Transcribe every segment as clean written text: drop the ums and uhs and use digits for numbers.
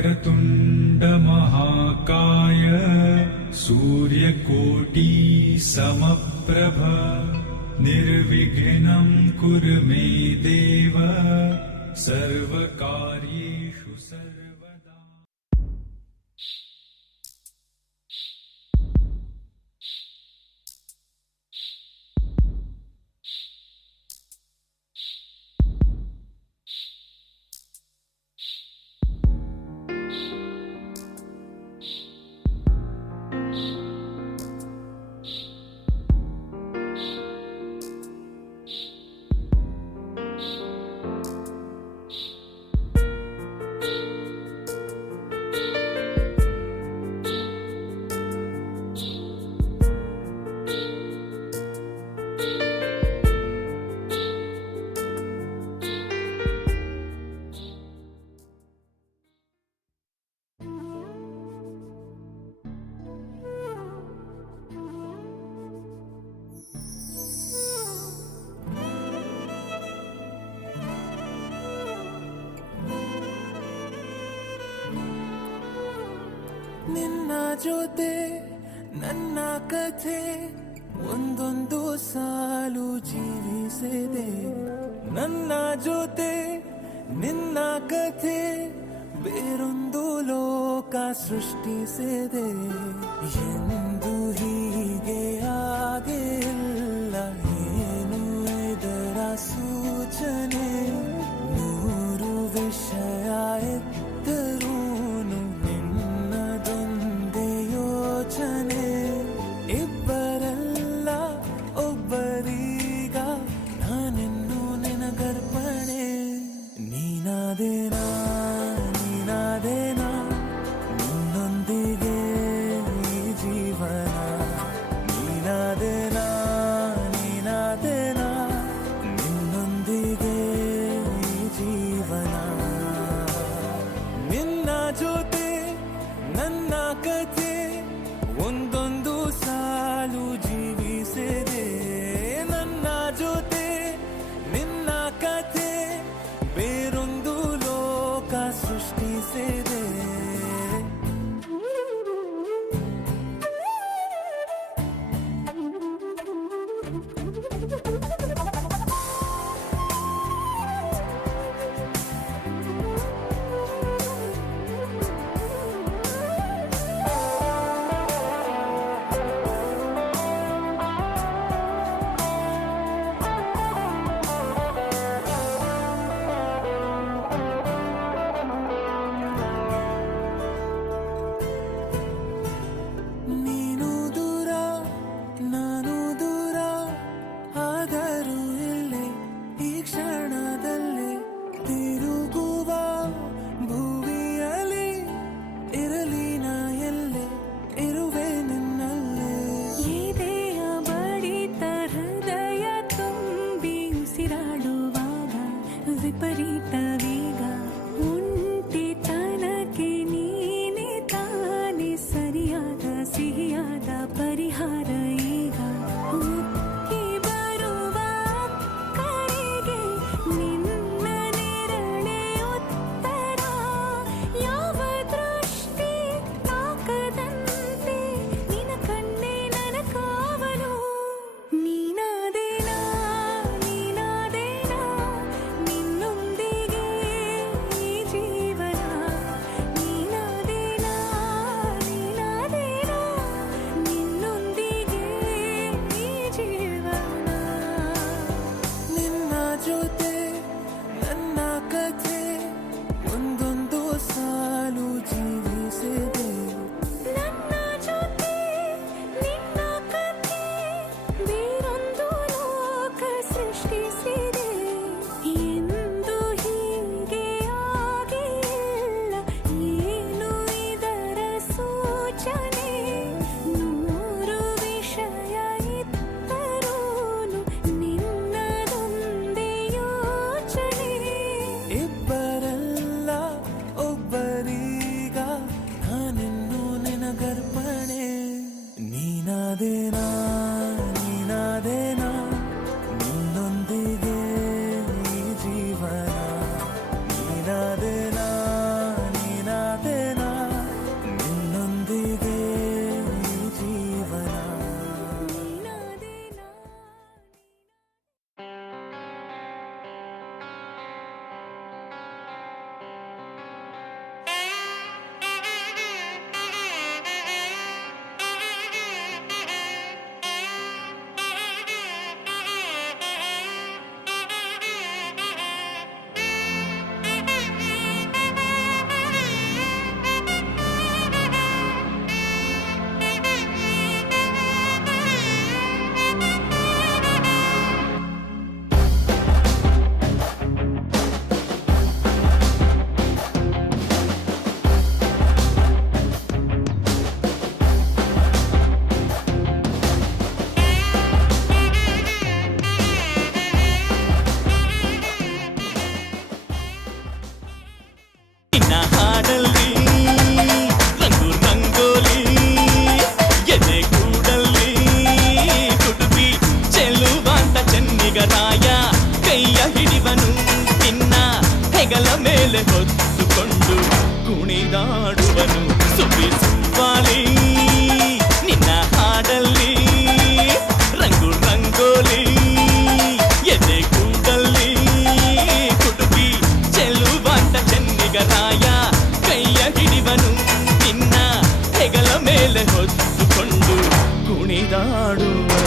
वक्रतुण्ड महाकाय सूर्यकोटि समप्रभ निर्विघ्नं कुरु मे देव सर्वकार्येषु सर्वदा। ನಿನ್ನ ಜೊತೆ ನನ್ನ ಕಥೆ ಒಂದೊಂದು ಸಾಲು ಜೀವಿಸಿದೆ. ನನ್ನ ಜೊತೆ ನಿನ್ನ ಕಥೆ ಬೇರೊಂದು ಲೋಕ ಸೃಷ್ಟಿಸಿದೆ. ಎಂದು ಹೀಗೆ ಆಗಿಲ್ಲ, ಏನು ಇದರ ಸೂಚನೆ? ನೂರು ವಿಷಯ ಎತ್ತರೂನು ನಿನ್ನದೊಂದೇ ಯೋಚನೆ. ಇಬ್ಬರಲ್ಲ ಒಬ್ಬರೀಗ ನಾನೆನ್ನು ನಿನಗರ್ಪಣೆ. ನೀನಾದೇನಾ ನೀನಾದೇನಾ ನಿನ್ನೊಂದಿಗೆ ಈ ಜೀವನ. ನೀನಾದೇನಾ ನೀನಾದೇನಾ ನಿನ್ನೊಂದಿಗೆ ಈ ಜೀವನ. ನಿನ್ನ ಜೊತೆ ನನ್ನ ಕಥೆ ಒಂದೊಂದು ಸಾಲು ಜೀವಿಸಿದೆ. ನನ್ನ ಜೊತೆ ನಿನ್ನ ಕಥೆ ಬೇರೊಂದು ಲೋಕ ಸೃಷ್ಟಿಸಿದೆ. ಮೇಲೆ ಹೊತ್ತುಕೊಂಡು ಕುಣಿದಾಡುವನು.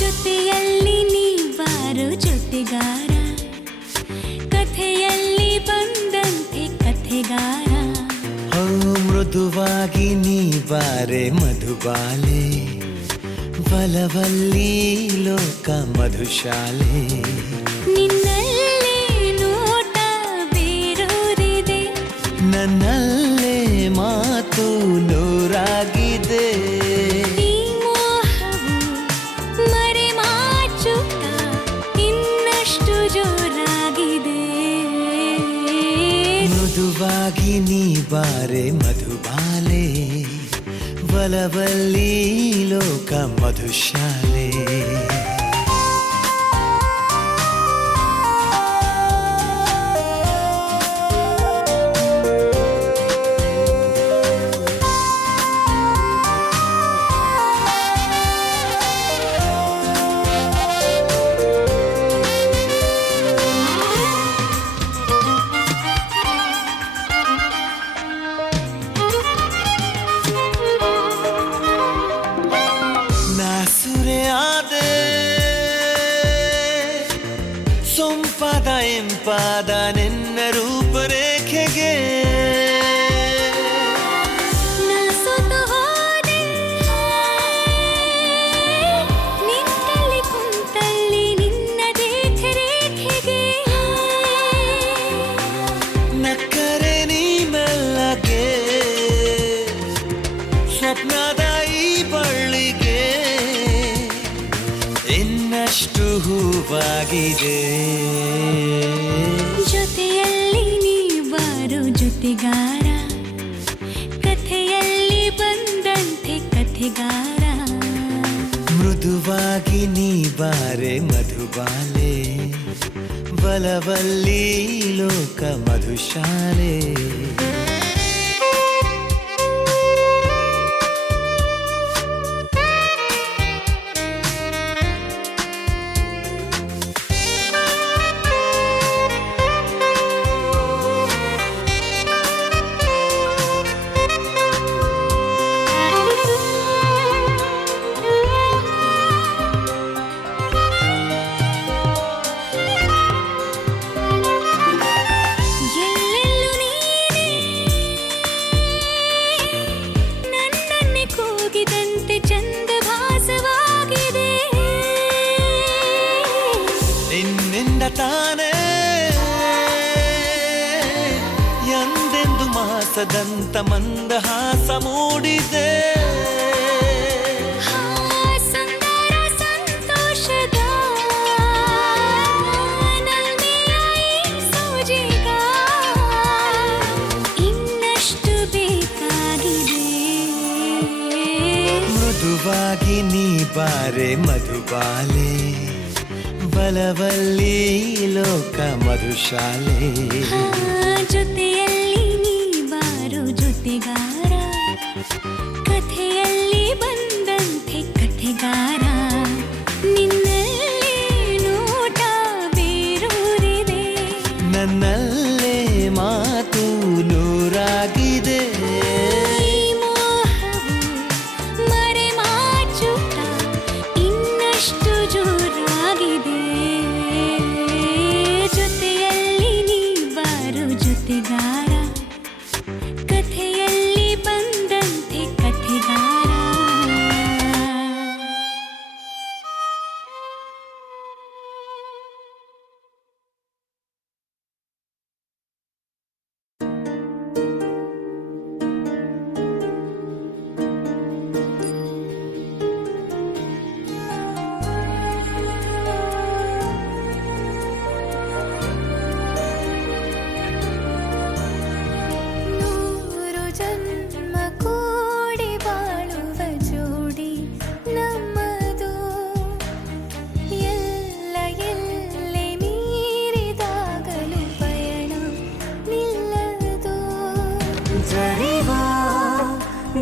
ಜೊತೆಯಲ್ಲಿ ನೀ ಬಾರೋ ಜೊತೆಗಾರ, ಕಥೆಯಲ್ಲಿ ಬಂದಂತೆ ಕಥೆಗಾರ. ಮೃದುವಾಗಿ ನೀ ಬಾರೆ ಮಧುಬಾಲೆ, ಬಲವಲ್ಲಿ ಲೋಕ ಮಧುಶಾಲೆ. ನಿನ್ನಲ್ಲೇ ನೋಟ ಬೇರೂರಿದೆ, ನನ್ನಲ್ಲೇ ಮಾತು ನೂರಾಗಿದೆ. ಈ ಮೋಹವು ಮರೆಮಾಚುತ್ತ ಇನ್ನಷ್ಟು ಜೋರಾಗಿದೆ. ಮೃದುವಾಗಿ ನೀ ಬಾರೆ ಮಧುಬಾಲೆ, ಬಲವಲ್ಲಿ ಲೋಕ ಮಧುಶಾಲೆ. ನಾಸುರೆ ಆದೆ ಸೊಂಪಾದ ಎಂಪಾದ ನಿನ್ನ ರೂಪರೇಖೆಗೆ. ನಾ ಸೋತು ಹೋದೆ ನಿಂತಲ್ಲಿ ಕುಂತಲ್ಲಿ ನಿನ್ನ ರೇಖೆಗೆ. ನಕ್ಕರೆ ನೀ ಮೆಲ್ಲಗೆ ಸ್ವಪ್ನದ ಈ ಬಳ್ಳಿಗೆ ಇನ್ನಷ್ಟು ಹೂವಾಗಿದೆ. ಜೊತೆಯಲ್ಲಿ ನೀ ಬಾರೋ ಜೊತೆಗಾರ, ಕಥೆಯಲ್ಲಿ ಬಂದಂತೆ ಕಥೆಗಾರ. ಮೃದುವಾಗಿ ನೀ ಬಾರೆ ಮಧುಬಾಲೆ, ಬಲವಲ್ಲಿ ಲೋಕ ಮಧುಶಾಲೆ. ಎಲ್ಲೆಲ್ಲೂ ನೀನೇ ನನ್ನನ್ನೇ ಕೂಗಿದಂತೆ ಚಂದ ಭಾಸವಾಗಿದೆ. ನಿನ್ನಿಂದ ತಾನೇ ಎಂದೆಂದು ಮಾಸದಂತ ಮಂದಹಾಸ ಮೂಡಿದೆ. ಸುಂದರ ಸಂತೋಷದ ನಲ್ಮೆಯ ಈ ಸೋಜಿಗ ಇನ್ನಷ್ಟು ಬೇಕಾಗಿದೆ. ಮೃದುವಾಗಿ ನೀ ಬಾರೆ ಮಧುಬಾಲೆ, ಬಲವಲ್ಲಿ ಲೋಕ ಮಧುಶಾಲೆ. ಜೊತೆಯಲ್ಲಿ ನೀ ಬಾರೋ ಜೊತೆಗಾರ, ಕಥೆಯಲ್ಲಿ ಬಂದಂತೆ ಕಥೆಗಾರ. ನಿನ್ನಲ್ಲೇ ನೋಟ ಬೇರೂರಿದೆ, ನನ್ನಲ್ಲೇ ಮಾತು ನೂರಾಗಿದೆ. ಈ ಮೋಹವು ಮರೆಮಾಚುತ್ತ ಇನ್ನಷ್ಟು ಜೋರಾಗಿದೆ. ಜೊತೆಯಲ್ಲಿ ನೀ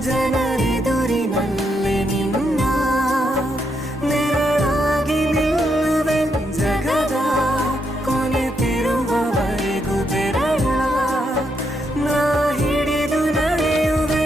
ಜನರೆದುರಿನಲ್ಲಿ ನಿನ್ನ ನೆರಳಾಗಿ ನಿಲ್ಲುವೆ ಜಗದ ಕೊನೆತಿರುವವರೆಗೂ ಬೆರಳ ನಾ ಹಿಡಿದು ನಡೆಯುವೆ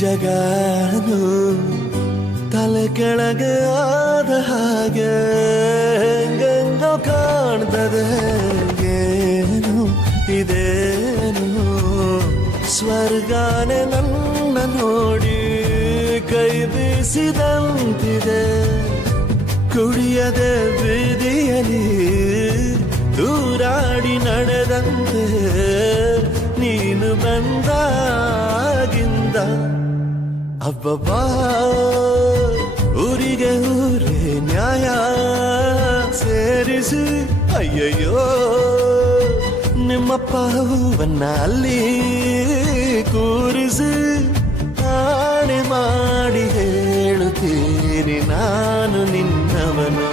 ಜಗನು ತಲೆ ಕೆಳಗೆ ಆದ ಹಾಗೆ ಹೆಂಗೆಂಗೋ ಕಾಣ್ತದೆ ಏನು ಇದೇನು ಸ್ವರ್ಗಾನೆ ನನ್ನ ನೋಡಿ ಕೈ ಬೀಸಿದಂತಿದೆ ಕುಡಿಯದೆ ಬೀದಿಯಲಿ ದೂರಾಡಿ ನಡೆದಂತೆ ನೀನು ಬಂದಾಗಿಂದ ಅಬ್ಬಬ್ಬಾ ಊರಿಗೆ ಊರೇ ನ್ಯಾಯ ಸೇರಿಸಿ ಅಯ್ಯಯ್ಯೋ ನಿಮ್ಮಪ್ಪ ಹೂವನ್ನ ಅಲ್ಲಿ ಕೂರಿಸಿ ಆಣೆ ಮಾಡಿ ಹೇಳುತ್ತೀನಿ ನಾನು ನಿನ್ನವನು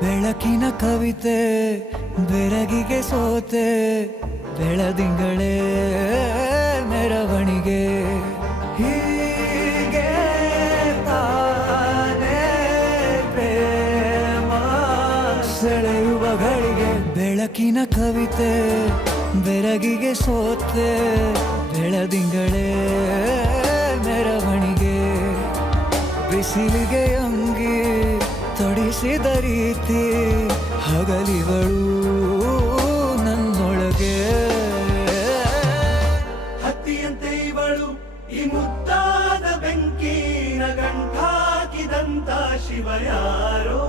ಬೆಳಕಿನ ಕವಿತೆ ಬೆರಗಿಗೆ ಸೋತೆ ಬೆಳದಿಂಗಳೇ ಮೆರವಣಿಗೆ ಹೀಗೆ ತಾನೇ ಪ್ರೇಮ ಸೆಳೆಯುವ ಗಳಿಗೆ ಬೆಳಕಿನ ಕವಿತೆ ಬೆರಗಿಗೆ ಸೋತೆ ಬೆಳದಿಂಗಳೇ ಮೆರವಣಿಗೆ ಬಿಸಿಲಿಗೆ ಅಂಗಿ ತೊಡಿಸಿದ ರೀತಿ ಹಗಲಿಗಳು ನನ್ನೊಳಗೆ ಹತ್ತಿಯಂತೆ ಇವಳು ಈ ಮುದ್ದಾದ ಬೆಂಕಿನ ಗಂಟಾಕಿದಂತ ಶಿವ ಯಾರೋ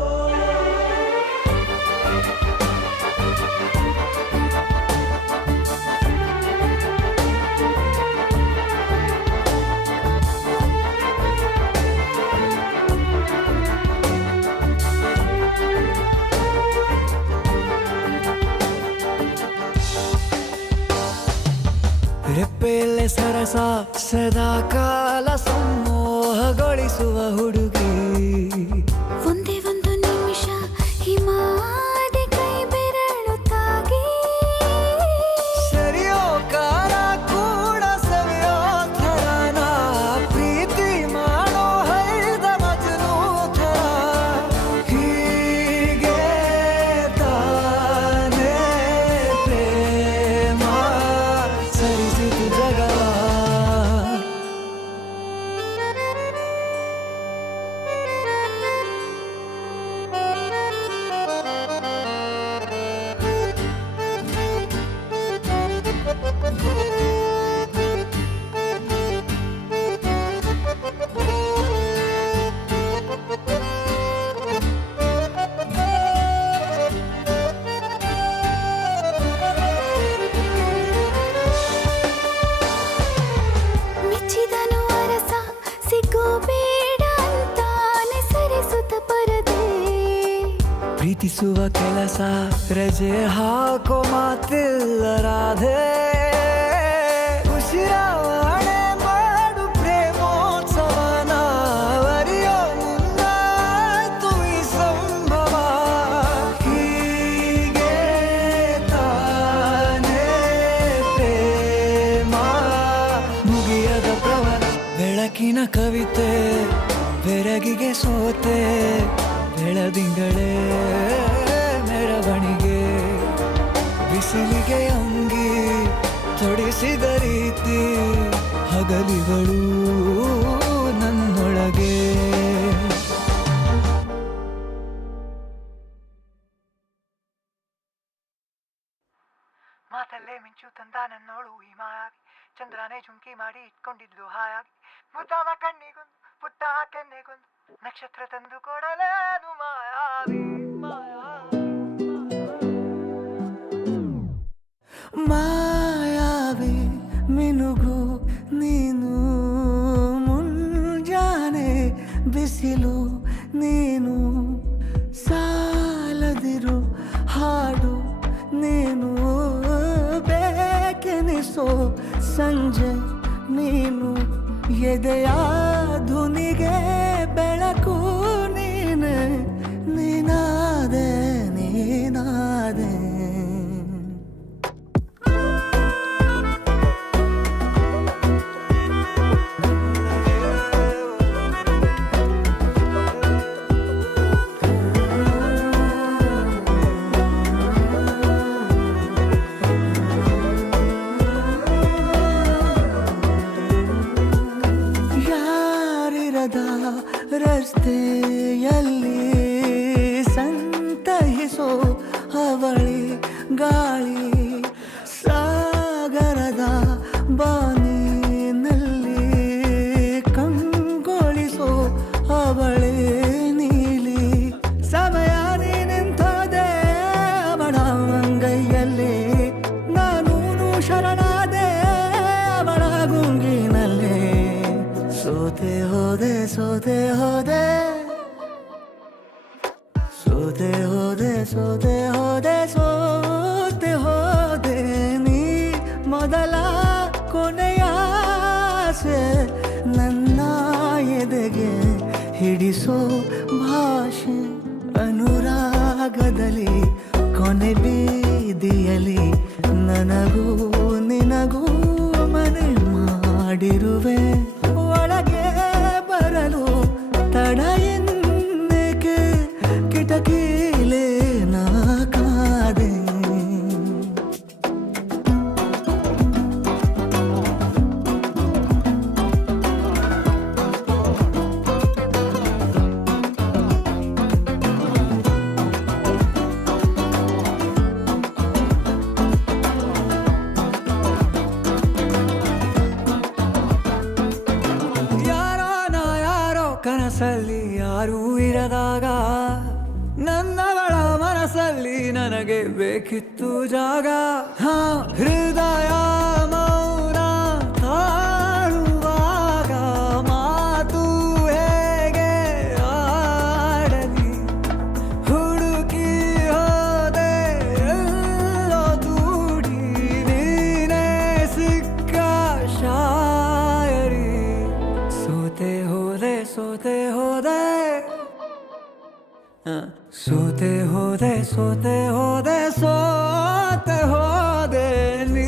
ರೆಪ್ಪೆಯಲ್ಲೇ ಸರಸ ಸದಾ ಕಾಲ ಸಂಮೋಹಗೊಳಿಸುವ ಹುಡುಗಿ ಒಂದೇ ಒಂದು ನಿಮಿಷ ಹಿಮಾದಿ ಕೈ ಬೆರಳು ತಾಗಿ ಸರಿಯೋ ಕಾಲ ಕೂಡ ಸವಿಯೋ ಥರನ ಪ್ರೀತಿ ಮಾಡೋ ಹೈದ ಮಜನು ಥರ ಹೀಗೆ ತಾನೇ ಪ್ರೇಮ ಸರಿಸಿತು ಜಗವ ಮೆಚ್ಚಿದನು ಅರಸ ಸಿಗೋ ಬೇಡ ಅಂತಾನೆ ಸರಿಸುತ್ತ ಪರದೆ ಪ್ರೀತಿಸುವ ಕೆಲಸ ರಜೆ ಹಾಕೋ ಮಾತಿಲ್ಲ ರಾಧೆ ಉಸಿರಾವಣೆ ಮಾಡು ಪ್ರೇಮೋತ್ಸವನ ಅರಿಯೋ ಮುಂದಾಯ್ತು ಈ ಸಂಭವ ಹೀಗೆ ತಾನೇ ಪ್ರೇಮ ಮುಗಿಯದ ಪ್ರವರ ಬೆಳಕಿನ ಕವಿತೆ ಬೆರಗಿಗೆ ಸೋತೆ ಬೆಳದಿಂಗಳೇ ಮೆರವಣಿಗೆ ಬಿಸಿಲಿಗೆ ಅಂಗಿ ತೊಡಿಸಿದ ರೀತಿ ಹಗಲಿಗಳು ನನ್ನೊಳಗೆ ಮಾತಲ್ಲೇ ಮಿಂಚು ತಂದ ನನ್ನೋಳು ಈ ಮಾಯಾವಿ ಚಂದ್ರನೇ ಜುಂಕಿ ಮಾಡಿ ಇಟ್ಕೊಂಡಿದ್ಲು ಹಾಯಾಗಿ ಮುದ್ದಾದ ಕಣ್ಣಿಗೊಂದು ಪುಟ್ಟ ಕೆನ್ನೆಗೊಂದು ನಕ್ಷತ್ರ ತಂದು ಕೊಡಲೇನು ಮಾಯಾವಿ ಮಾಯಾವಿ ಮಾಯಾವಿ ಮಿನುಗು ನೀನು ಮುಂಜಾನೆ ಬಿಸಿಲು ನೀನು ಸಾಲದಿರು ಹಾಡು ನೀನು ಬೇಕೆನಿಸೋ ಸಂಜೆ ನೀನು ಎದೆಯ ಧುನಿಗೆ ಬೆಳಕು ನೀನೆ ನೀನಾದೆ ನೀನಾದೆ ರಸ್ತೆಯಲ್ಲಿ ಸಂತಹಿಸೋ ಅವಳಿ ಗಾಳಿ ಸಾಗರದ ಬಾನಿನಲ್ಲಿ ಕಂಗೊಳಿಸೋ ಅವಳೆ ನೀಲಿ ಸಮಯ ನಿಂತೋದೆ ಅವಳ ಅಂಗೈಯಲ್ಲಿ ನಾನು ಶರಣಾದೆ ಅವಳ ಗುಂಗಿನಲ್ಲಿ ಸೋತೆ ಹೋದೆ ಸೋತೆ ಹೋದೆ ಸೋತೆ ಹೋದೆ ಸೋತೆ ಹೋದೆ ಸೋತೆ ಹೋದೆ ನೀ ಮೊದಲ ಕೊನೆಯ ಆಸೆ ನನ್ನ ಎದೆಗೆ ಹಿಡಿಸೋ ಭಾಷೆ ಅನುರಾಗದಲ್ಲಿ ಕೊನೆ ಬೀದಿಯಲ್ಲಿ ನನಗೂ ನಿನಗೂ ಮನೆ ಮಾಡಿರುವೆ ಒಳಗೆ ಬರಲು ತಡ ಎನ್ನಕ್ಕೆ ಕಿಟಕಿಲೇ ನಾ ಕಾದೆ ಕನಸಲ್ಲಿ ಯಾರೂ ಇರದಾಗ ನನ್ನವಳ ಮನಸ್ಸಲ್ಲಿ ನನಗೆ ಬೇಕಿತ್ತು ಜಾಗ ಹೃದಯ ಮೌನ ತಾಳುವಾಗ ಮಾತು ಹೇಗೆ ಆಡಲಿ ಹುಡುಕಿ ಹೋದೆ ಎಲ್ಲೋ ದೂಡಿ ನೀನೇ ಸಿಕ್ಕ ಶಾಯರಿ ಸೋತೆ ಹೋದೆ ಸೋತೆ ಹೋದೆ ಸೋತೆ ಹೋದೆ ಸೋತೆ ಹೋದೆ ಸೋತೆ ಹೋದೆ ನೀ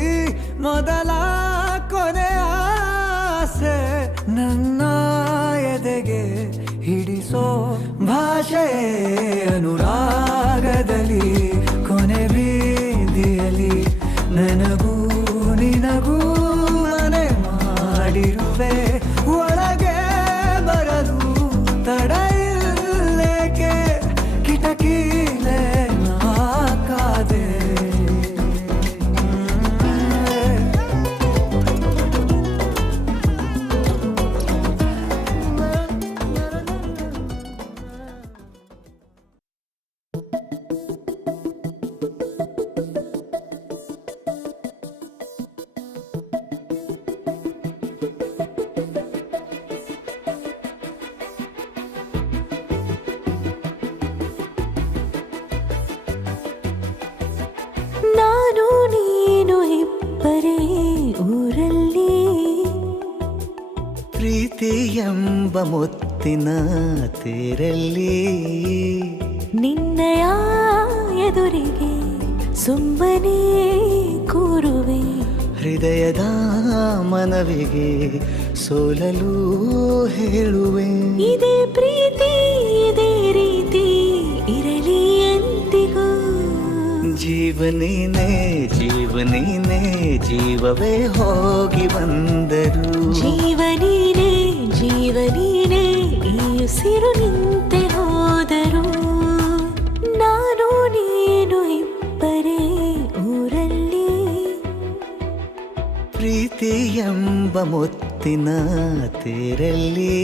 ಮೊದಲ ಕೊನೆ ಆಸೆ ನನ್ನ ಎದೆಗೆ ಹಿಡಿಸೋ ಭಾಷೆ ಅನುರಾಗದಲ್ಲಿ ಕೊನೆ ಬೀದಿಯಲ್ಲಿ ನನಗೂ ನಿನಗೂ ಮನೆ ಮಾಡಿರುವೆ ಒಳಗೆ ಬರಲು ತಡ ಇಲ್ಲೇಕೆ ಕಿಟಕಿಲೇ ನಾ ಕಾದೆ ನಾನು ನೀನು ಇಬ್ಬರೇ ಊರಲ್ಲಿ ಪ್ರೀತಿ ಎಂಬ ಮುತ್ತಿನ ತೇರಲ್ಲಿ ನಿನ್ನಯ ಎದುರಿಗೆ ಸುಮ್ಮನೆ ಕೂರುವೆ ಹೃದಯದ ಮನವಿಗೆ ಸೋಲಲು ಹೇಳುವೆ ಇದೇ ಪ್ರೀತಿ ಇದೇ ರೀತಿ ಇರಲಿ ಎಂದಿಗೂ ಜೀವನೇನೆ ಜೀವನೇನೆ ಜೀವವೇ ಹೋಗಿ ಬಂದರು ಜೀವನೀನೇ ಜೀವನೀನೇ ಈ ಉಸಿರು ನಿಂತೆ ಹೋದರು ನಾನು ನೀನು ಇಬ್ಬರೇ ಊರಲ್ಲಿ ಪ್ರೀತಿ ಎಂಬ ಮುತ್ತಿನ ತೇರಲ್ಲಿ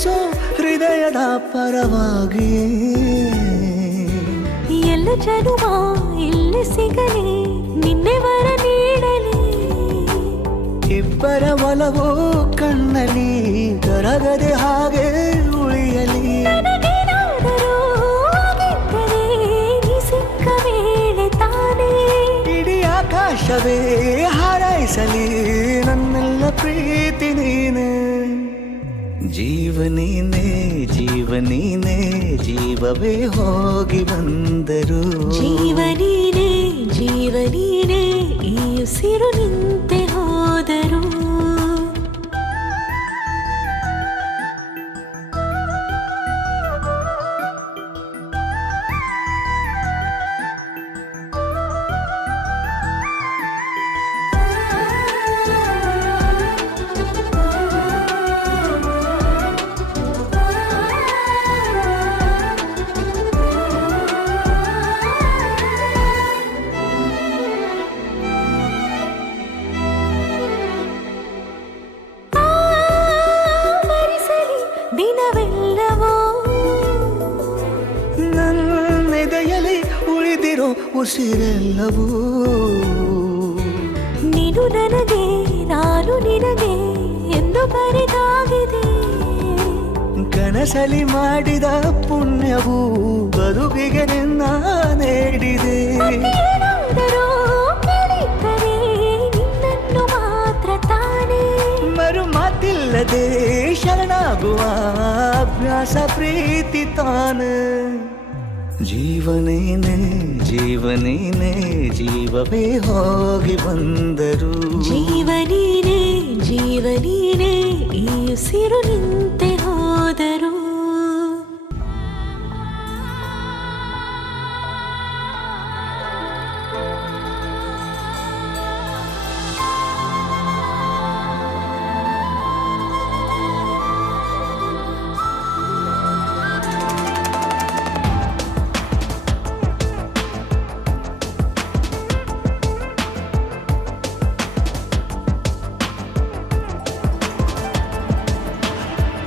ತಿಳಿಸೋ ಹೃದಯದ ಪರವಾಗಿ ಎಲ್ಲ ಜನುಮ ಇಲ್ಲಿ ಸಿಗಲಿ ನಿನ್ನೆ ವರ ನೀಡಲಿ ಇಬ್ಬರ ಒಲವು ಕಣ್ಣಲ್ಲಿ ಕರಗದೆ ಹಾಗೆ ಉಳಿಯಲಿ ನನಗೇನಾದರೂ ಆಗಿದ್ದರೆ ನೀ ಸಿಕ್ಕ ವೇಳೆ ತಾನೇ ಇಡೀ ಆಕಾಶವೇ ಹಾರೈಸಲಿ ನನ್ನೆಲ್ಲ ಪ್ರೀತಿ ನೀನೆ ಜೀವನೀನೇ ಜೀವನೀನೇ ಜೀವವೇ ಹೋಗಿ ಬಂದರು ಜೀವನೀನೇ ಜೀವನೀನೇ ಈ ಉಸಿರು ನಿಂತೆ ಹೋದರು ಆವರಿಸಲಿ ದಿನವೆಲ್ಲವೋ ನನ್ನೆದೆಯಲ್ಲಿ ಉಳಿದಿರೋ ಉಸಿರೆಲ್ಲವೂ ನೀನು ನನಗೆ ನಾನು ನಿನಗೆ ಎಂದು ಬರೆದಾಗಿದೆ ಕನಸಲಿ ಮಾಡಿದ ಪುಣ್ಯವು ಬದುಕಿಗೆ ನಿನ್ನ ನೀಡಿದೆ ಏನಾದರೂ ಕೇಳಿದ್ದರೆ ನಿನ್ನನ್ನು ಮಾತ್ರ ತಾನೇ ಮರು ಮಾತಿಲ್ಲದೆ ಶರಣಾಗುವ ಅಭ್ಯಾಸ ಪ್ರೀತಿ ತಾನೆ ಜೀವನೇನೆ ಜೀವನೇನೆ ಜೀವವೇ ಹೋಗಿ ಬಂದರು ಜೀವನೀನೇ ಜೀವನೀನೇ ಈ ಉಸಿರು ನಿಂತೆ ಹೋದರು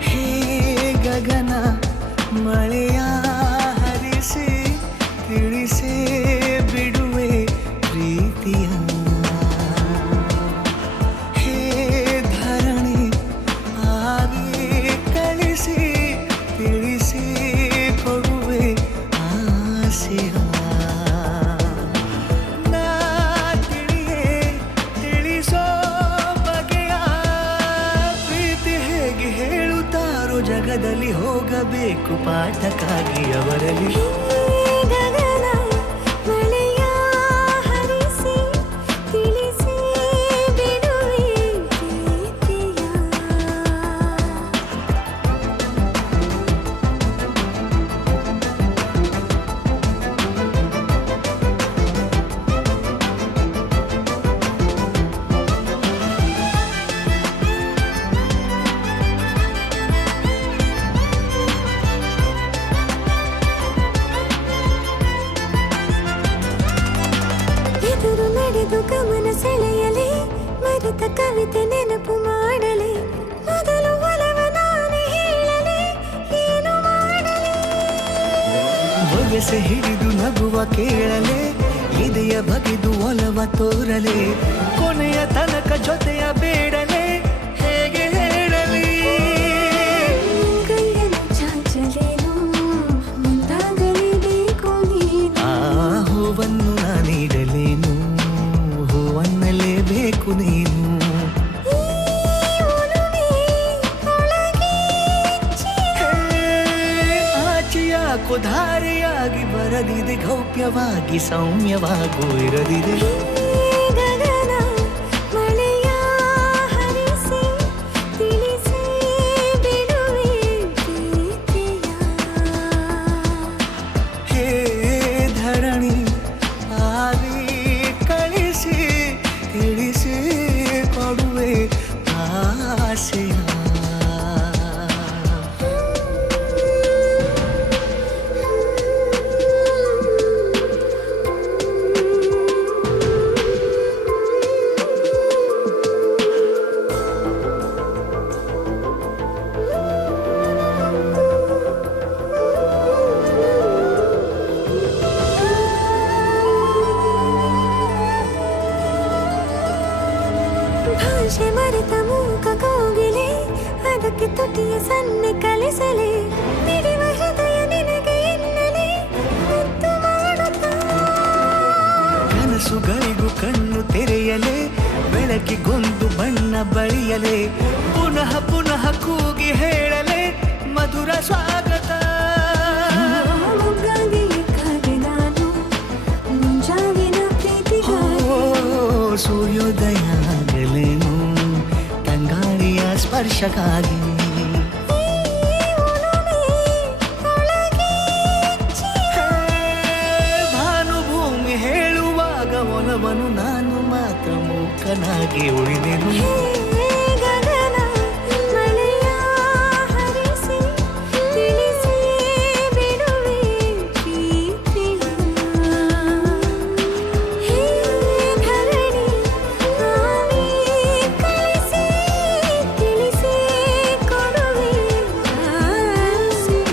ಹೇ ಗಗನ ಮಳೆಯ ಹರಿಸಿ ತಿಳಿಸೇ ಬಿಡುವೆ ಪ್ರೀತಿಯ ಹೇ ಧರಣಿ ಆಗಿ ಕಳಿಸಿ ತಿಳಿಸಿ ಕೊಡುವೆ ಆಸೆಯ ನಾ ತಿಳಿಯೇ ತಿಳಿಸೋ ಬಗೆಯ ಪ್ರೀತಿ ಹೇಗೆ ಹೇಳುತ್ತಾರೋ ಜಗದಲ್ಲಿ ಹೋಗಬೇಕು ಪಾಠಕ್ಕಾಗಿ ಅವರಲ್ಲಿ ಗಗನ ಮಳೆಯ ಹರಿಸಿ ತಿಳಿಸಿ ಬಿಡುವೆ ಪ್ರೀತಿಯ ಎದುರು ನಡೆದು ಗಮನ ಸೆಳೆಯಲಿ ಮರೆತ ಕವಿತೆ ನೆನಪು ಮಾಡಲಿ ಮೊದಲು ಒಲವ ನಾನೇ ಹೇಳಲಿ ಏನು ಮಾಡಲಿ ಬೊಗೆಸೆ ಹಿಡಿದು ನಗುವ ಕೇಳಲೆ ಇದೆಯ ಬಗೆದು ಒಲವ ತೋರಲೆ ಕೊನೆಯ ತನಕ ಜೊತೆಯ ಬೇಡಲೆ ಹೇಗೆ ಹೇಳಲಿ ಕೈಯನ್ನು ಚಾಚಲೇನು ಮುಂದಾಗಲೇಬೇಕು ನೀನು ಆ ಹೂವನ್ನು ನಾನೀಡಲೇನು ಹೂವನ್ನಲೇಬೇಕು ನೀನು ಈ ಒಲವೇ ಒಳಗೆ ಆಚೆಯಾಕೋ ಧಾರೆಯಾಗಿ ಬರದಿದೆ ಗೌಪ್ಯವಾಗಿ ಸೌಮ್ಯವಾಗೂ ಇರದಿದೆ ಗಗನ ಮಳೆಯ ಹರಿಸಿ ತಿಳಿಸಿ ಬಿಡುವೆ ಪ್ರೀತಿಯ ಹೇ ಧರಣಿ ಆಗಿ ಕಳಿಸಿ ತಿಳಿಸಿ ಕೊಡುವೆ ಆಸೆಯ ಭಾಷೆ ಮರೆತ ಮೂಕ ಕೋಗಿಲೆ ಅದಕ್ಕೆ ತುಟಿಯ ಸನ್ನೆ ಕಲಿಸಲೆ ಮಿಡಿವ ಹೃದಯ ನಿನಗೆ ಎನ್ನಲೆ ಮುದ್ದು ಮಾಡುತ್ತಾ ಕನಸುಗಳಿಗೂ ಕಣ್ಣು ತೆರೆಯಲೇ ಬೆಳಕಿಗೊಂದು ಬಣ್ಣ ಬಳಿಯಲೇ ಪುನಃ ಪುನಃ ಕೂಗಿ ಹೇಳಲೇ ಮಧುರ ಸ್ವಾಗತ ಮೊಗ್ಗಾಗಿ ಕಾದೆ ನಾನು ಮುಂಜಾವಿನ ಪ್ರೀತಿಗಾಗಿ ಸೂರ್ಯೋದಯ ಆಗಲೇನು ತಂಗಾಳಿಯ ಸ್ಪರ್ಶಕ್ಕಾಗಿ ಭಾನುಭೂಮಿ ಹೇಳುವಾಗ ಒಲವನು ನಾನು ಮಾತ್ರ ಮೂಕನಾಗಿ ಉಳಿದೆನು ಗಗನ ಮಳೆಯ ಹರಿಸಿ ತಿಳಿಸಿ ಬಿಡುವೆ ಪ್ರೀತಿಯ ಹೇ ಧರಣಿ ಆವಿ ಕಳಿಸಿ ತಿಳಿಸಿ ಕೊಡುವೆ ಆಸೆಯ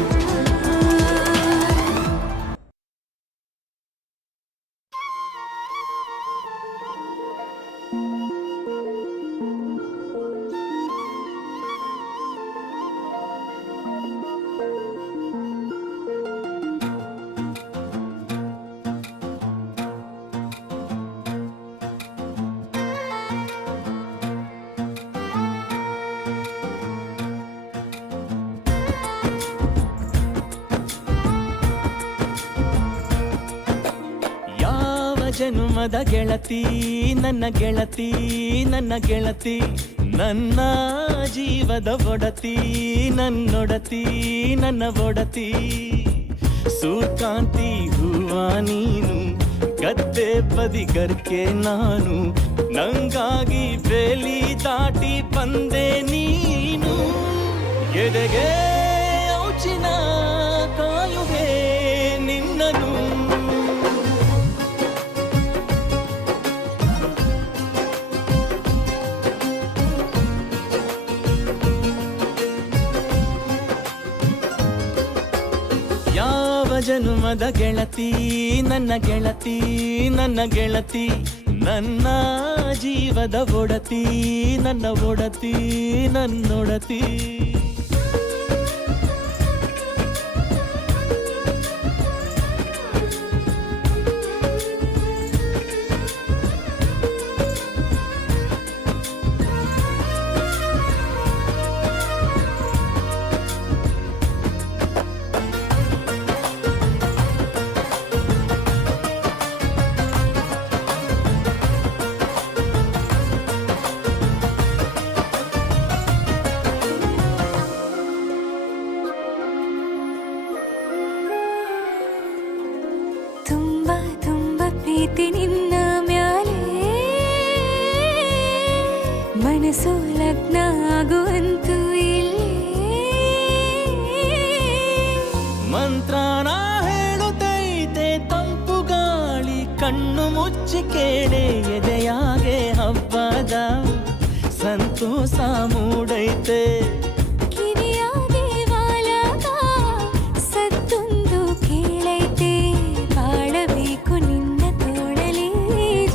ಯಾವ ಜನುಮದ ಗೆಳತಿ ನನ್ನ ಗೆಳತಿ ನನ್ನ ಗೆಳತಿ ನನ್ನ ಜೀವದ ಒಡತಿ ನನ್ನೊಡತಿ ನನ್ನ ಒಡತಿ ಸೂರ್ಕಾಂತಿ ಹೂವ ನೀನು ಗದ್ದೆ ಬದಿಗರ್ಕೆ ನಾನು ನಂಗಾಗಿ ಬೇಲಿ ದಾಟಿ ಬಂದೆ ನೀನು ಎದೆಗೆ ಔಚಿನ ಕಾಯುವೆ ನಿನ್ನನು ಯಾವ ಜನುಮದ ಗೆಳತಿ ನನ್ನ ಗೆಳತಿ ನನ್ನ ಗೆಳತಿ ನನ್ನ ಜೀವದ ಒಡತಿ ನನ್ನ ಒಡತಿ ನನ್ನೊಡತಿ ತುಂಬ ತುಂಬ ಪ್ರೀತಿ ನಿನ್ನ ಮ್ಯಾಲೆ ಮನಸ್ಸು ಲಗ್ನ ಆಗುವಂತೂ ಇಲ್ಲೇ ಮಂತ್ರಾನ ಹೇಳುತ್ತೈತೆ ತಂಪು ಗಾಳಿ ಕಣ್ಣು ಮುಚ್ಚಿ ಕೇಳೆ ಎದೆಯಾಗೆ ಹಬ್ಬದ ಸಂತೋಷ ಮೂಡೈತೆ ಕಿವಿಯಾಗೆ ವಾಲಾಗ ಸತ್ತೊಂದು ಕೇಳೈತೆ ಬಾಳಬೇಕು ನಿನ್ನ ತೋಳಲಿ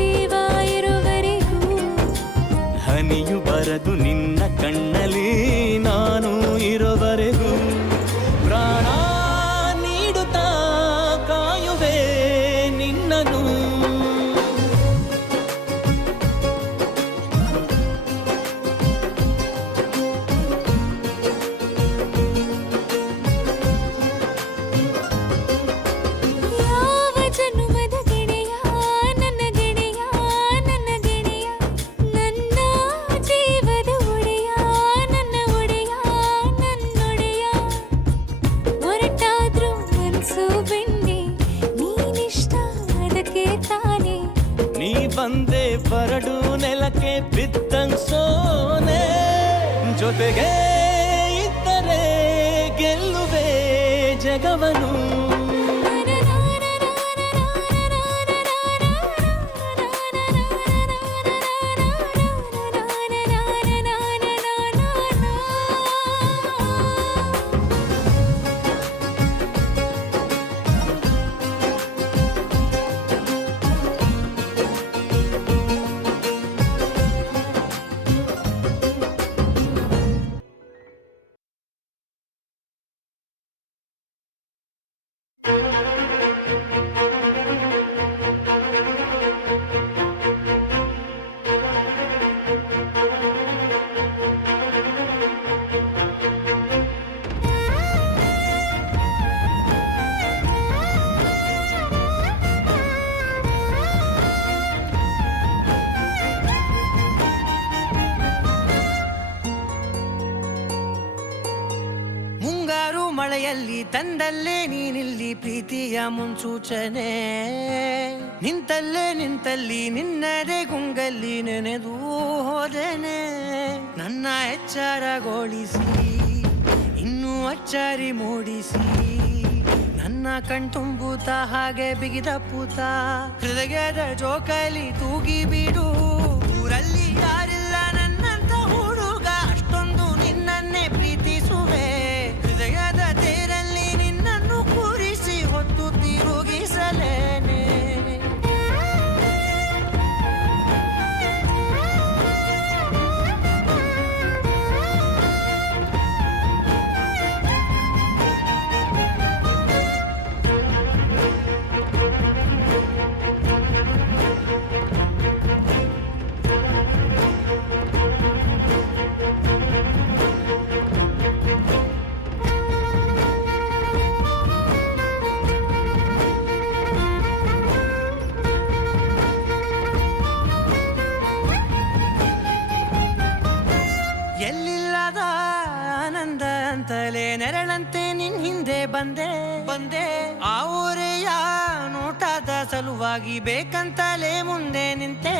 ಜೀವ ಇರುವರೆಗೂ ಹನಿಯು ಬರದು ನಿನ್ನ ಕಣ್ಣಲ್ಲಿ ನಾನು ಇರೋವರೆಗೂ ಪ್ರಾಣ ನೀಡುತ್ತಾ ಕಾಯುವೆ ನಿನ್ನನು ಯಾವ ಜನುಮದ ಗೆಳೆಯ ನನ್ನ ಗೆಳೆಯ ನನ್ನ ಗೆಳೆಯ ನನ್ನ ಜೀವದ ಒಡೆಯ ನನ್ನ ಒಡೆಯ ನನ್ನೊಡೆಯ ಹೊರಟಾದ್ರೂ ಮನ್ಸು ಬೆಣ್ಣೆ ನೀನಿಷ್ಟ ಅದಕ್ಕೆ ತಾನೇ ನೀ ಬಂದೆ ಬರಡು ನೆಲಕ್ಕೆ ಬಿದ್ದಂಗ್ ಸೋನೆ ಜೊತೆಗೆ ಇದ್ದರೆ ಗೆಲ್ಲುವೆ ಜಗವನು ಕೈಯಲ್ಲಿ ತಂದಲ್ಲೇ ನೀನಿಲ್ಲಿ ಪ್ರೀತಿಯ ಮುನ್ಸೂಚನೆ ನಿಂತಲ್ಲಿ ನಿನ್ನದೇ ಗುಂಗಲ್ಲಿ ನೆನೆದು ಹೋದೆನೆ ನನ್ನ ಎಚ್ಚರಗೊಳಿಸಿ ಇನ್ನೂ ಅಚ್ಚರಿ ಮೂಡಿಸಿ ನನ್ನ ಕಣ್ತುಂಬುತ್ತ ಹಾಗೆ ಬಿಗಿದ ಪೂತ ಹೃದಯದ ಜೋಕಾಲಿ ತೂಗಿ ಬಿಡು ಊರಲ್ಲಿ ಯಾರಿಲ್ಲ ನನ್ನಂತ ಹುಡುಗ ಅಷ್ಟೊಂದು ನಿನ್ನನ್ನೇ ಪ್ರೀತಿಸುವೆ ಹೃದಯದ ತೇರಲ್ಲಿ ನಿನ್ನನ್ನು ಕೂರಿಸಿ ಹೊತ್ತು ತಿರುಗಿಸಲೇನೆ ಎಲ್ಲಿಲ್ಲದ ಆನಂದ ಅಂತಲೇ ನೆರಳಂತೆ ನಿನ್ ಹಿಂದೆ ಬಂದೆ ಆ ಊರೆಯ ನೋಟದ ಸಲುವಾಗಿ ಬೇಕಂತಲೇ ಮುಂದೆ ನಿಂತೆ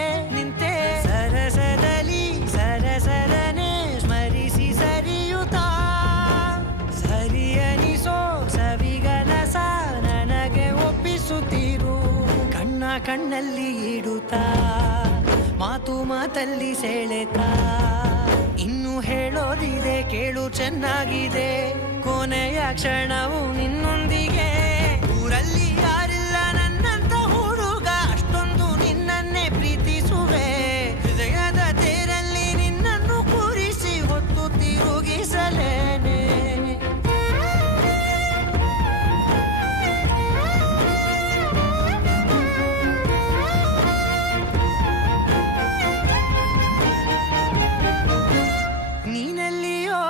ಸರಸರನೆ ಸ್ಮರಿಸಿ ಸರಿಯುತ್ತಾ ಸರಿ ಅನಿಸೋ ಸವಿಗನಸ ನನಗೆ ಒಪ್ಪಿಸುತ್ತೀರು ಕಣ್ಣಲ್ಲಿ ಇಡುತ್ತಾ ಮಾತಲ್ಲಿ ಸೆಳೆತಾ ಇನ್ನು ಹೇಳೋದಿದೆ ಕೇಳು ಚೆನ್ನಾಗಿದೆ ಕೊನೆಯ ಕ್ಷಣವು ನಿನ್ನೊಂದಿಗೆ ಊರಲ್ಲಿ ಯಾರಿಲ್ಲ ನನ್ನಂತ ಹುಡುಗ ಅಷ್ಟೊಂದು ನಿನ್ನನ್ನೇ ಪ್ರೀತಿಸುವೆ ಹೃದಯದ ತೇರಲ್ಲಿ ನಿನ್ನನ್ನು ಕೂರಿಸಿ ಹೊತ್ತು ತಿರುಗಿಸಲೇನೆ ನೀನೆಲ್ಲಿಯೋ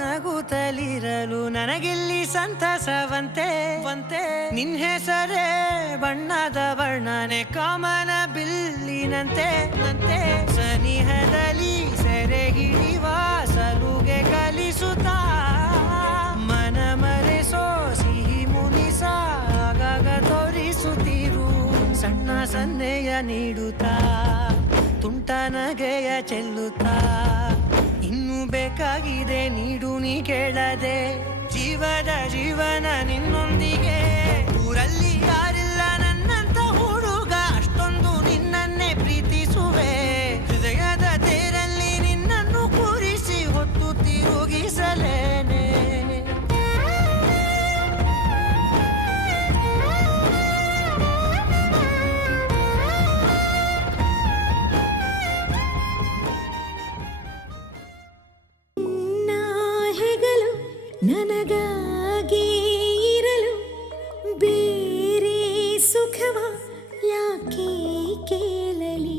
ನಗುತ್ತಲಿರಲು ನನಗೆಲ್ಲಿ ಸಂತಸವಂತೆ ನಿನ್ ಹೆಸರೇ ಬಣ್ಣದ ವರ್ಣನೆ ಕಾಮನ ಬಿಲ್ಲಿನಂತೆ ಸನಿಹದಲ್ಲಿ ಸೆರೆ ಹಿಡಿಯುವ ಸಲುಗೆ ಕಲಿಸುತ್ತಾ ಮನ ಮರೆಸೋ ಸಿಹಿ ಮುನಿಸ ಆಗಾಗ ತೋರಿಸುತ್ತೀರು ಸಣ್ಣ ಸನ್ನೆಯ ನೀಡುತ್ತಾ ತುಂಟ ನಗೆಯ ಚೆಲ್ಲುತ್ತಾ ಇನ್ನು ಬೇಕಾಗಿದೆ ನೀಡು ನೀ ಕೇಳದೆ ಜೀವನ ನಿನ್ನೊಂದಿಗೆ ಊರಲ್ಲಿ ಯಾರಿಲ್ಲ ನನ್ನಂತ ಹುಡುಗ ಅಷ್ಟೊಂದು ನಿನ್ನನ್ನೇ ಪ್ರೀತಿಸುವೆ ಹೃದಯದ ತೇರಲ್ಲಿ ನಿನ್ನನ್ನು ಕೂರಿಸಿ ಹೊತ್ತು ತಿರುಗಿಸಲೇನೆ ನನಗಾಗಿ ಇರಲು ಬೇರೆ ಸುಖವ ಯಾಕೆ ಕೇಳಲಿ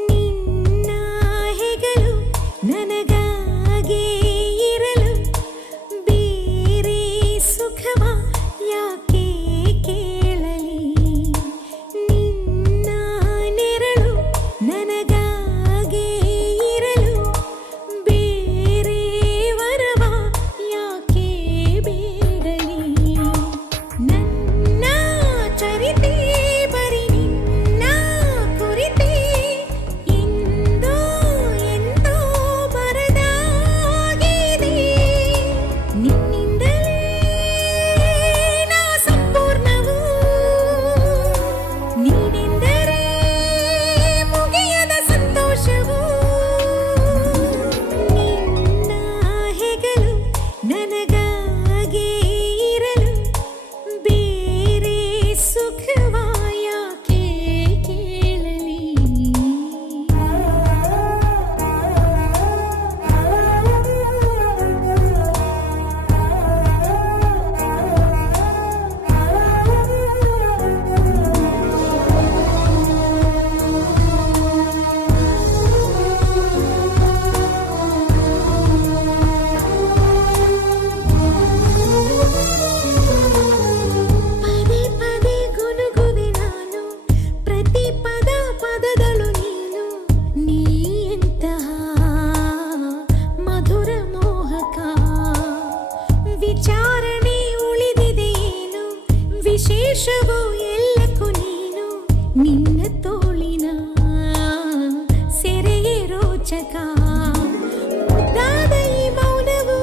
ನಿನ್ನ ಹೆಗಲು ನನಗ ನನ್ನ ತೋಳಿನ ಸೆರೆಯೇ ರೋಚಕ ಮುದ್ದಾದ ಈ ಮೌನವು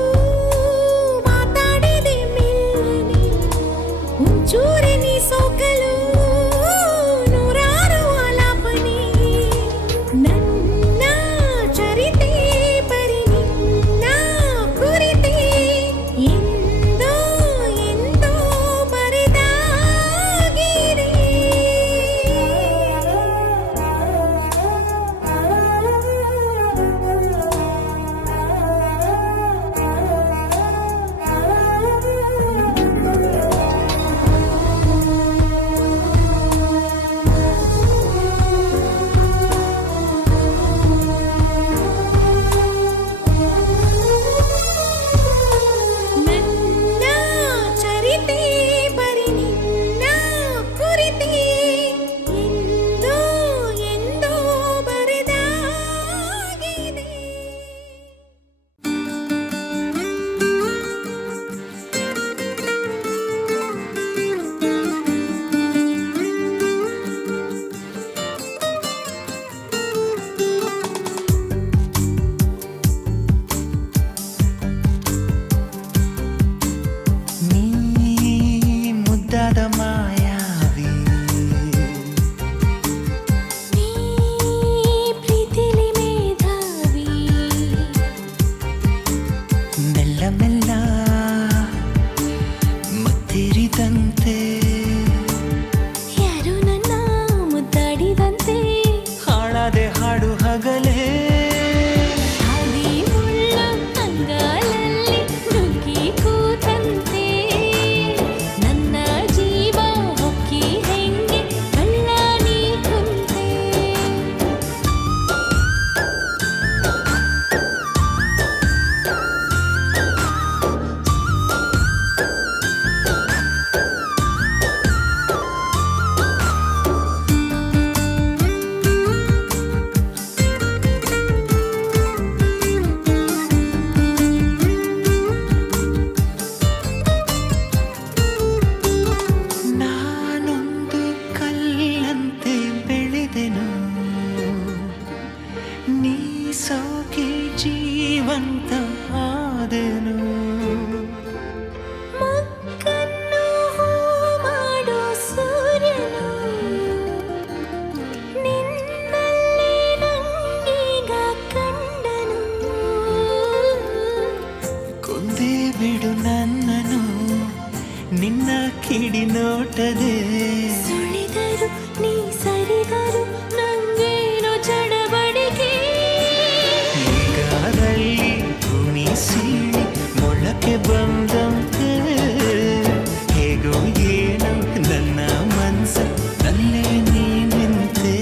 ಮಾತಾಡಿದೆ ಮೆಲ್ಲನೆ ಒಂಚೂರೆ ನೀ ಸೋಕಲು ನೂರಾರು ಆಲಾಪನೆ ನನ್ನ ಚರಿತೆ ಬರಿ ನಿನ್ನ ಕುರಿತೆ ಎಂದೋ ಎಂದೋ ಬರೆದಾಗಿದೆ ನನ್ನ ಚರಿತೆ ಬರಿ ನಿನ್ನ ಕುರಿತೆ ಎಂದೋ ಎಂದೋ ಬರೆದಾಗಿದೆ. ನೀ ಮುದ್ದಾದ ಮಾಯಾವಿ ನೀ ಪ್ರೀತಿಲಿ ಮೇಧಾವಿ ಮೆಲ್ಲ ಮೆಲ್ಲ ಮತ್ತಿರಿದಂತೆ ಯಾರು ನನ್ನ ಮುದ್ದಾಡಿದಂತೆ ಹಾಳಾದೆ ಹಾಡು ಹಗಲೇ ಹಾದಿ ಮುಳ್ಳ ಅಂಗಾಲಲ್ಲಿ ನುಗ್ಗಿ ಕೂತಂತೆ ನನ್ನ ಜೀವ ಹೊಕ್ಕಿ ಹೆಂಗೆ ಕಳ್ಳ ನೀ ಕುಂತೆ ನಾನೊಂದು ಕಲ್ಲಂತೆ ಬೆಳೆದೆನು ನೀ ಸೋಕಿ ಜೀವಂತ ಆದೆನು ಮಕ್ಕನ್ನು ಹೂ ಮಾಡೋ ಸೂರ್ಯನು ನಿನ್ನಲ್ಲಿ ನಂಗೀಗ ಕಂಡನು ಕೊಂದೇ ಬಿಡು ನನ್ನನು ನಿನ್ನ ಕಿಡಿ ನೋಟದೆ ಸುಳಿದರು ನೀ ಸರಿದರು ನಂಗೇನೋ ಚಡಬಡಿಕೆ ಈಗಾದಲ್ಲಿ ಭೂಮಿ ಸೀಳಿ ಮೊಳಕೆ ಬಂದಂತೆ ಹೇಗೋ ಏನೋ ನನ್ನ ಮನಸ್ಸ ನಲ್ಲೇ ನೀನೆಂತೆ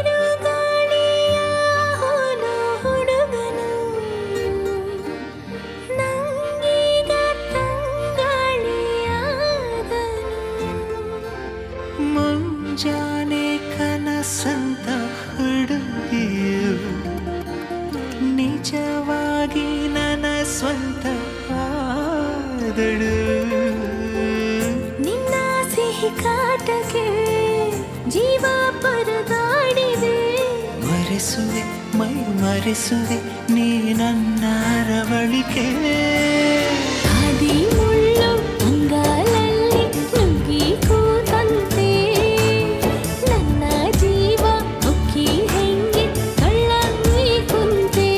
ಬಿರುಗಾಳಿಯ ಹೋಲೋ ಹುಡುಗನು ನಂಗೀಗ ತಂಗಾಳಿಯಾದನು ಮುಂಜಾನೆ ಕನಸಂತ ಹುಡುಗಿಯು ನಿಜವಾಗಿ ನನ್ನ ಸ್ವಂತ ಆದಳು ನಿನ್ನ ಸಿಹಿ ಕಾಟಕ್ಕೆ ಜೀವ ಪರದಾಡಿದೆ ಮರೆಸುವೆ ಮೈ ಮರೆಸುವೆ ನೀ ನನ್ನ ಅರವಳಿಕೆ ಹಾದಿ ಮುಳ್ಳು ಅಂಗಾಲಲ್ಲಿ ನುಗ್ಗಿ ಕೂತಂತೆ ನನ್ನ ಜೀವ ಹೊಕ್ಕಿ ಹೆಂಗೆ ಕಳ್ಳ ನೀ ಕುಂತೆ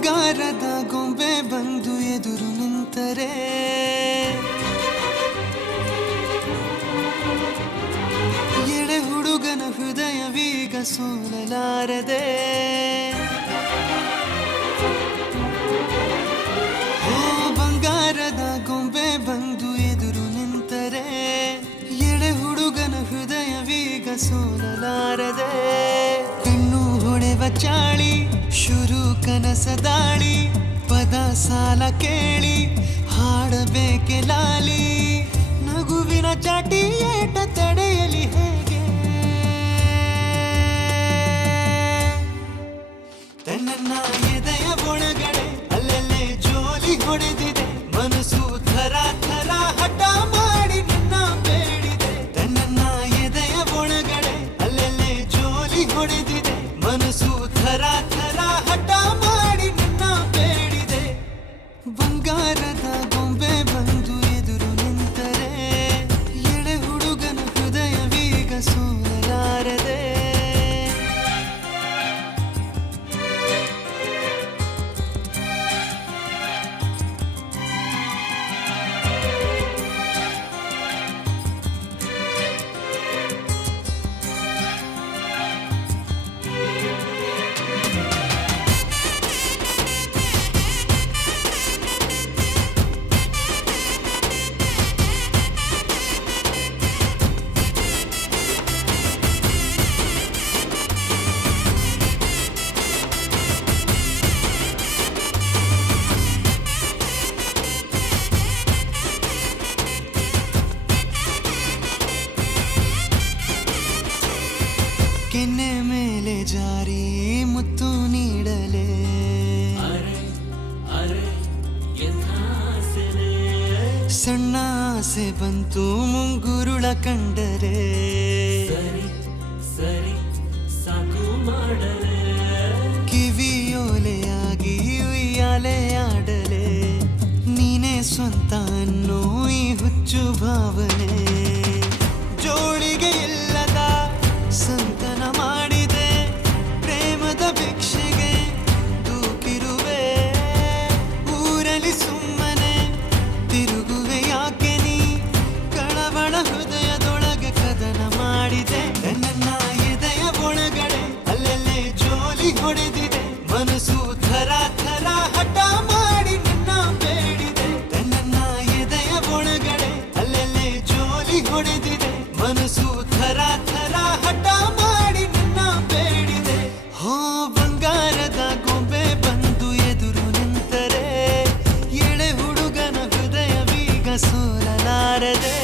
ಬಂಗಾರದ ಗೊಂಬೆ ಬಂದು ಎದುರು ನಿಂತರೆ ಎಳೆ ಹುಡುಗನ ಹೃದಯವೀಗ ಸೋಲಲಾರದೆ ಬಂಗಾರದ ಗೊಂಬೆ ಬಂದು ಎದುರು ನಿಂತರೆ ಎಳೆ ಹುಡುಗನ ಹೃದಯವೀಗ ಸೋಲಲಾರದೆ ಕಣ್ಣು ಹೊಡೆವ ಚಾಳಿ ಶುರು ಕನಸ ದಾಳಿ ಪದ ಸಾಲ ಕೇಳಿ ಹಾಡಬೇಕೆ ಲಾಲಿ ನಗುವಿನ ಚಾಟಿ ಏಟ ತಡೆಯಲಿ ಹೇಗೆ ತನ್ನ ಎದೆಯ ಒಳಗಡೆ ಅಲ್ಲಲ್ಲೇ ಜೋಲಿ ಹೊಡೆದಿದೆ ಮನಸ್ಸು ಥರ ಥರ ಹಠ ಮಾಡಿ ನಿನ್ನ ಬೇಡಿದೆ ತನ್ನ ಎದೆಯ ಒಳಗಡೆ ಅಲ್ಲಲ್ಲೇ ಜೋಲಿ ಹೊಡೆದಿದೆ ಮನಸ್ಸು ಥರ ಥರ ಹಠ ಮಾಡಿ ನಿನ್ನ ಬೇಡಿದೆ ಬಂಗಾರದ ಗೊಂಬೆ ಬಂದು ಎದುರು ನಿಂತರೆ ಎಳೆ ಹುಡುಗನ ಹೃದಯವೀಗ ಸೋಲಲಾರದೆ ಕೆನ್ನೆ ಮೇಲೆ ಜಾರಿ ಮುತ್ತು ನೀಡಲೆ ಸಣ್ಣ ಆಸೆ ಬಂತು ಮುಂಗುರುಳ ಕಂಡರೆ ಕಿವಿಯೋಲೆಯಾಗಿ ಉಯ್ಯಾಲೆ ಆಡಲೆ ನೀನೇ ಸ್ವಂತ ಅನ್ನೋ ಈ ಹುಚ್ಚು ಭಾವನೆ ಜೋಳಿಗೆ ಇಲ್ಲದ ಸಂತನ ಮಾಡಿದೆ ಪ್ರೇಮದ ಭಿಕ್ಷೆಗೆ ದೂಕಿರುವೆ ಊರಲ್ಲಿ ಸುಮ್ಮನೆ ತಿರುಗುವೆ ಯಾಕೆ ನೀ ಕಳವಳ ಹೃದಯದೊಳಗೆ ಕದನ ಮಾಡಿದೆ ನನ್ನ ಎದೆಯ ಒಳಗಡೆ ಅಲ್ಲಲ್ಲೇ ಜೋಲಿ ಹೊಡೆದಿದೆ ಮನಸ್ಸು ಥರ ಥರ ಹಠ ಮಾಡಿ ನಿನ್ನ ಬೇಡಿದೆ ನನ್ನ ಎದೆಯ ಒಳಗಡೆ ಅಲ್ಲಲ್ಲೇ ಜೋಲಿ ಹೊಡೆದಿದೆ ಮನಸ್ಸು ಥರ ಥರ ಹಠ ಮಾಡಿ ನಿನ್ನ ಬೇಡಿದೆ ಹೋ ಬಂಗಾರದ ಗೊಂಬೆ ಬಂದು ಎದುರು ನಿಂತರೆ ಎಳೆ ಹುಡುಗನ ಹೃದಯವೀಗ ಸೋಲಲಾರದೆ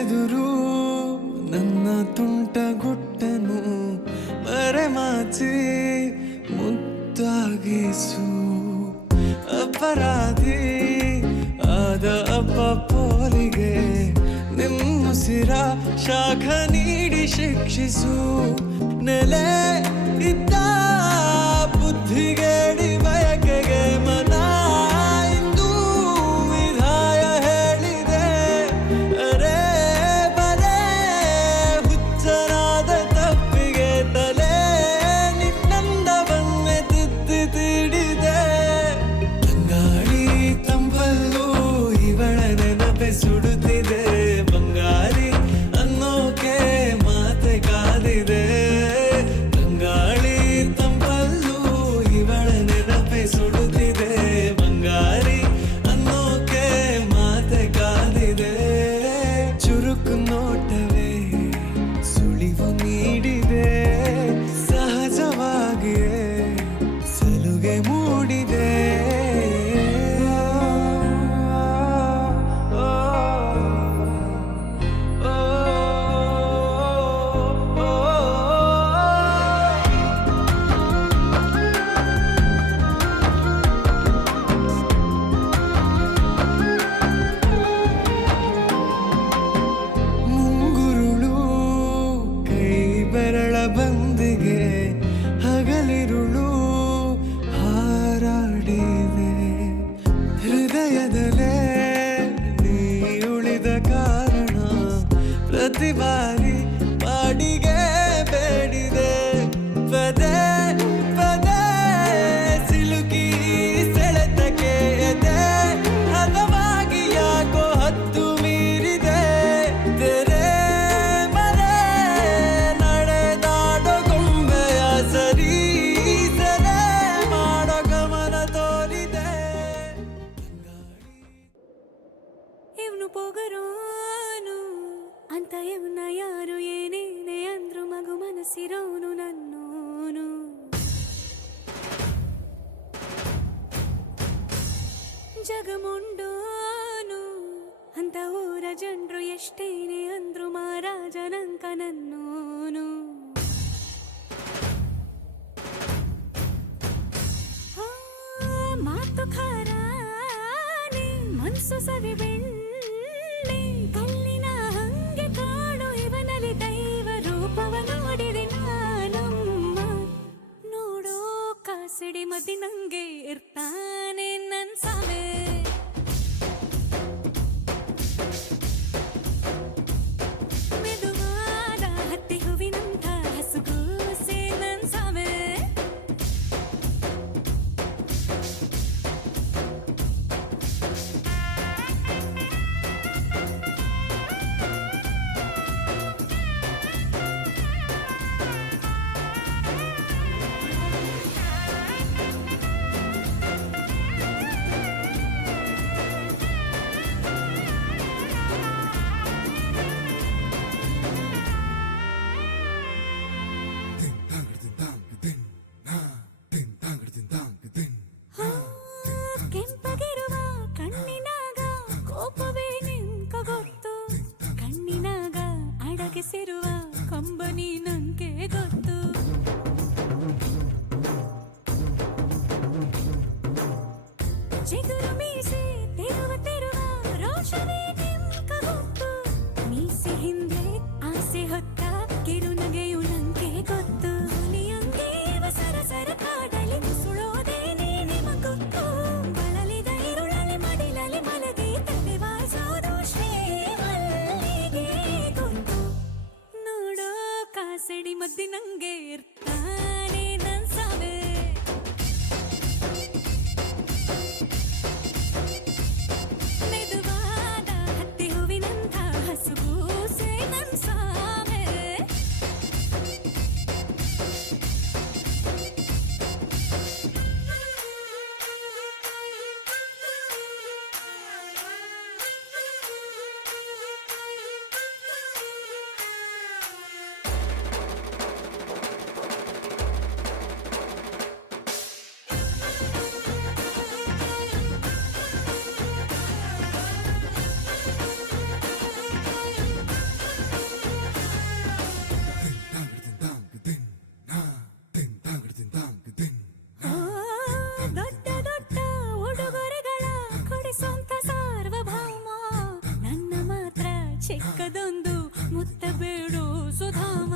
ಎದುರು ನನ್ನ ತುಂಟ ಗುಟ್ಟನು ಮರೆಮಾಚಿ ಮುದ್ದಾಗಿಸು ಅಪರಾಧಿ ಆದ ಅಪ್ಪ ಪೋಲಿಗೆ ನಿಮ್ಮುಸಿರ ಶಾಖ ನೀಡಿ ಶಿಕ್ಷಿಸು ನೆಲೆ ಇದ್ದ ಬುದ್ಧಿಗೇಡಿ ಬಯಕೆಗೆ ಮನ ಇಂದು ವಿಧಾಯ ಹೇಳಿದೆ ಅರೆ ಬರೇ ಹುಚ್ಚನಾದ ತಪ್ಪಿಗೆ ತಲೆ ನಿನ್ನಂದವನ್ನೇ ತಿದ್ದಿ ತೀಡಿದೆ ತಂಗಾಳಿ ತಂಪಲ್ಲೂ ಇವಳ ನೆನಪೆ ಸುಡುತ್ತಿದೆ ಬಂಗಾರಿ ಅನ್ನೋಕೆ ಮಾತೆ ಕಾದಿದೆ ತಂಗಾಳಿ ತಂಪಲ್ಲೂ ಇವಳ ನೆನಪೆ ಸುಡುತ್ತಿದೆ ಬಂಗಾರಿ ಅನ್ನೋಕೆ ಮಾತೆ ಕಾದಿದೆ ಚುರುಕು ನೋಟವೇ ಸುಳಿವು ನೀಡಿದೆ ಸಹಜವಾಗಿಯೇ ಸಲುಗೆ ಮೂಡಿದೆ ಮುಂಗುರುಳು ಕೈ ಬೆರಳ ಬಂದಿಗೆ ಹಗಲಿರುಳು ಹಾರಾಡಿದೆ ಹೃದಯದಲ್ಲೇ ನೀ ಉಳಿದ ಕಾರಣ ಪ್ರತಿ ಬಾರಿ ಬಾಡಿಗೆ ಬೇಡಿದೆ ಪದೇ ಪದೇ ಸಿಲುಕಿ ಸೆಳೆತಕ್ಕೆ ಎದೆ ಹದವಾಗಿ ಯಾಕೋ ಹತ್ತು ಮೀರಿದೆ ತೆರೆ ಮರೆ ನಡೆದಾಡೋ ಗೊಂಬೆಯ ಸರಿ ಸೆರೆ ಮಾಡೋ ಗಮನ ತೋರಿದೆ ಇವನು ಪೊಗರೋನು ಅಂತ ಇವನ ಯಾರು ಏನೇನೆ ಅಂದ್ರು ಮಗು ಮನಸ್ಸಿರೋನು ನನ್ನೋನು ಜಗಮುಂಡೋನು ಅಂತ ಊರ ಜನರು ಎಷ್ಟೇನೆ ಅಂದ್ರು ಮಹಾರಾಜನಂಕ ನನ್ನೋನು ಮಾತು ಖಾರಾನೆ ಮನ್ಸು ಸವಿ ಬೆಳ್ಳಿ ಕಲ್ಲಿನ ಹಂಗೆ ಕಾಣು ಇವನಲ್ಲಿ ದೈವ ರೂಪವ ನೋಡಿದೆ ನಾನಮ್ಮ ನೋಡೋ ಕಾಸಡಿ ಮದಿ ನಂಗೆ ಇರ್ತಾನೆ ನನ್ ಸಾಮೆ ಮೆದುವಾದ ಹತ್ತಿ ಹೂವಿನಂಥ ಹಸುಗೂಸೆ ನನ್ ಸಾಮೆ ಕೆಂಪಗಿರುವ ಕಣ್ಣಿನಾಗ ಕೋಪವೇ ನಿಂಕ ಗೊತ್ತು ಕಣ್ಣಿನಾಗ ಅಡಗಿಸಿರುವ ಕಂಬನಿ ನಂಗೆ ಗೊತ್ತು ಚಿಗುರು ಮೀಸೆ ತಿರುವ ರೋಷವೇ ನಿಂಕ ಗೊತ್ತು ಮೀಸೆ ಹಿಂದೆ ಆಸೆ ಹೊತ್ತ ಕಿರುನಗೆಯು ನಂಗೆ ಗೊತ್ತು ನೀಯಂಗೆ ಸರಸರ ಕಾಡಲಿ ಮುಸುಳೋದೇ ನಿಮ ಗೊತ್ತು ಬಳಲಿದ ಇರುಳಲಿ ಮಡಿಲಲಿ ಮಲಗಿ ತಲೆ ವಾಯಿಸೋದು ಶ್ರೀಮಲ್ಲಿಗೆ ಗೊತ್ತು ನೋಡೋ ಕಾಸಡಿ ಮದ್ದಿ ನಂಗೆ ಇರ್ತಾನೆ ನನ್ ಸಾವೆ ಬಂದು ಮುತ್ತ ಬೇಡು ಸುಧಾಮ